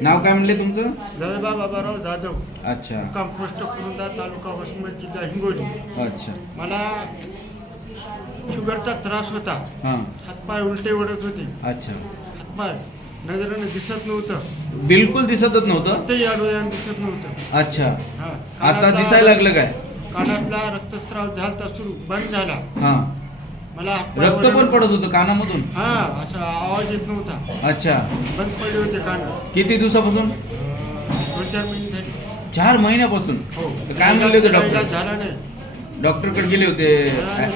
नाव काय म्हणले तुमचं? जयबा बाबाराव जाधव, अच्छा कंपोस्ट कुरुंदा, तालुका वसमत, जिल्हा हिंगोली. अच्छा मला शुगरचा त्रास होता. हां हातपाय उलटे ओढत होते. अच्छा हातपाय नजरेनं दिसत नव्हतं. बिलकुल दिसतच नव्हतं. ते या डोळ्यानं दिसत नव्हतं. अच्छा हा. आता दिसायला लागलं काय? कानातला रक्तस्राव झाला सुरू बंद झाला. हां मला हातपाय रक्त पण पडत होतं कानामधून? हा, असा आवाज येत नव्हता. अच्छा बंद पडले होते कान. किती दिवसापासून? 2-4 महिने झाले. 4 महिन्यापासून? हो. तर काय म्हणले होते डॉक्टर? झाला नाही. डॉक्टरकडे गेले होते?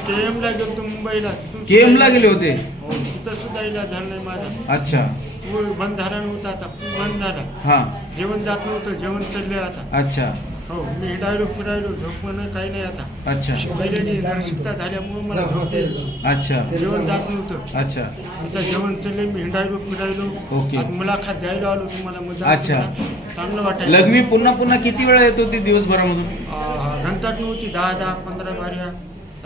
KM ला गेलो मुंबईला. KM ला गेले होते? हो, तिथं सुद्धा इलाज झाला नाही माझा. अच्छा पूल बंद झाला नव्हता, आता पूल बंद झाला. हां जेवण जात नव्हतं, जेवण चाललंय आता. अच्छा हो, मी हिंडायलो फिरायलो, झोपणं काही नाही आता. अच्छा पहिल्याची नरशिकता झाल्यामुळे मला झोप येईल. अच्छा जेवण जात नव्हतं. अच्छा आता जेवण चाललंय, मी हिंडायलो फिरायलो. ओके. आज मुलाखत द्यायला आलो तुम्हाला. मजा अच्छा. चांगलं वाटायला. लघवी पुन्हा पुन्हा किती वेळा येत होती दिवसभरामधून? घंटात नव्हती, 10-10, 15 बाऱ्या.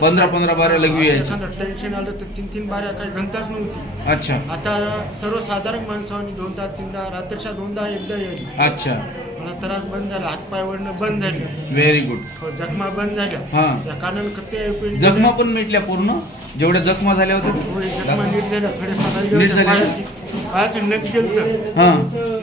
15-15 बाऱ्या लघवी यायची? एखादं टेन्शन आलं तर 3-3 बाऱ्या, काही घंटाच नव्हती. अच्छा आता सर्वसाधारण माणसांनी 2-3 रात्रीच्या 2 एकदा येईल. अच्छा मला त्रास बंद झाला, हातपाय वळणं बंद झाले. Very good. हो, जखमा बंद झाल्या. हां त्या कानानं कत्ते ऐकू येत जखमा पण मिटल्या पूर्ण? जेवढ्या जखमा झाल्या होत्या? हो, जखमा नीट झाल्या. नीट झाल्या? पायाचं नख गेलं. हां